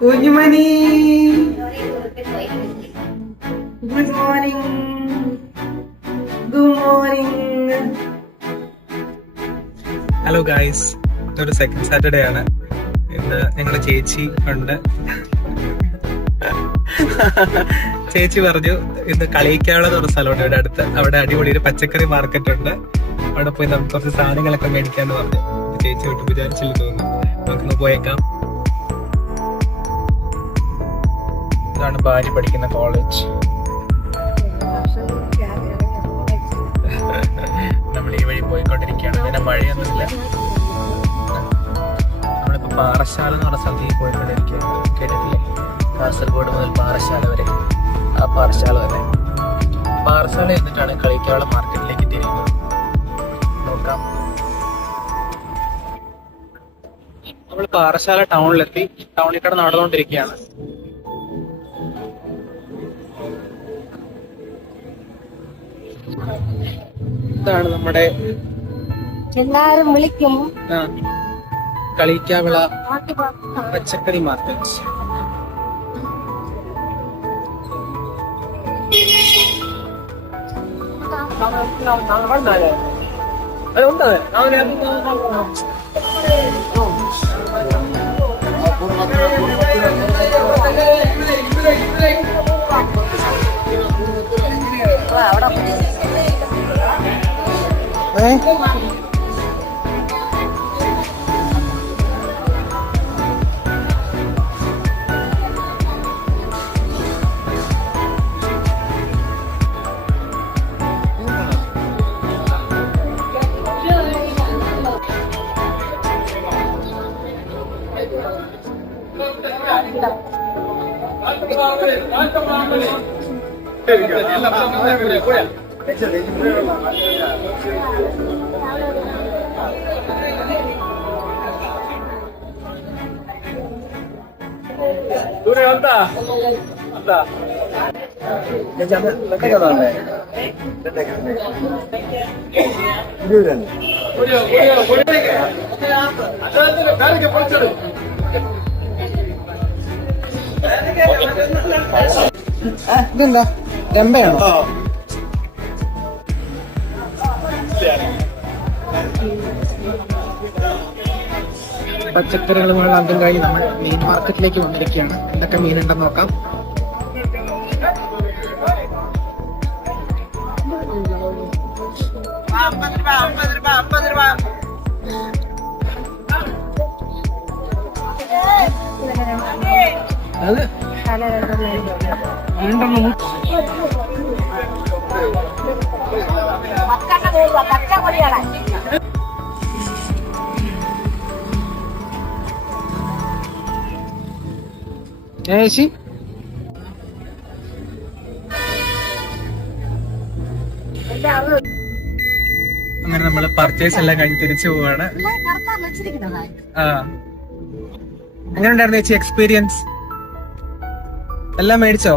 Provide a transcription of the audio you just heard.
കുഞ്ഞുമണി good morning. Good morning. Hello guys, ഇതൊരു second Saturday ആണ്. ഇന്ന് ഞങ്ങളുടെ ചേച്ചി ഉണ്ട്. ചേച്ചി പറഞ്ഞു ഇന്ന് കളിയിക്കാനുള്ള ഒരു സ്ഥലമുണ്ട് ഇവിടെ അടുത്ത്. അവിടെ അടിപൊളി ഒരു പച്ചക്കറി മാർക്കറ്റ് ഉണ്ട്. അവിടെ പോയി നമുക്ക് കുറച്ച് സാധനങ്ങളൊക്കെ മേടിക്കാന്ന് പറഞ്ഞു. ചേച്ചി വിട്ട് വിചാരിച്ചില്ല തോന്നുന്നു. നമുക്കൊന്ന് പോയേക്കാം. ഇതാണ് ഭാര്യ പഠിക്കുന്ന കോളേജ്. നമ്മൾ ഈ വഴി പോയിക്കൊണ്ടിരിക്കുകയാണ്. പിന്നെ മഴയൊന്നുമില്ല. നമ്മളിപ്പോ പാറശാല എന്ന് പറഞ്ഞ സ്ഥലത്തേക്ക് പോയിക്കൊണ്ടിരിക്കുകയാണ്. കേട്ടിട്ടില്ലേ? കാസർഗോഡ് മുതൽ പാറശാല വരെ. ആ പാറശാല വരെ. പാറശാല എന്നിട്ടാണ് കളിക്കാനുള്ള മാർക്കറ്റിലേക്ക് തിരിയുന്നത്. നോക്കാം. നമ്മൾ പാറശാല ടൗണിലെത്തി. ടൗണിൽ കൂടെ നടന്നുകൊണ്ടിരിക്കുകയാണ്. ഇതാണ് നമ്മുടെ എല്ലാരും വിളിക്കും കളിക്കാവിള പച്ചക്കറി മാർക്കറ്റ്. ഇതെന്താ ചെമ്പയാണോ? പച്ചക്കറികളുമായി ആദ്യം കഴിഞ്ഞ് നമ്മൾ മീൻ മാർക്കറ്റിലേക്ക് വന്നിരിക്കുകയാണ്. എന്തൊക്കെ മീനുണ്ടെന്ന് നോക്കാം. അത് ചേച്ചി അങ്ങനെ നമ്മള് പർച്ചേസ് എല്ലാം കഴിഞ്ഞ് തിരിച്ചു പോവാണ്. എങ്ങനെ ഉണ്ടായിരുന്നു ചേച്ചി എക്സ്പീരിയൻസ്? എല്ലാം മേടിച്ചോ?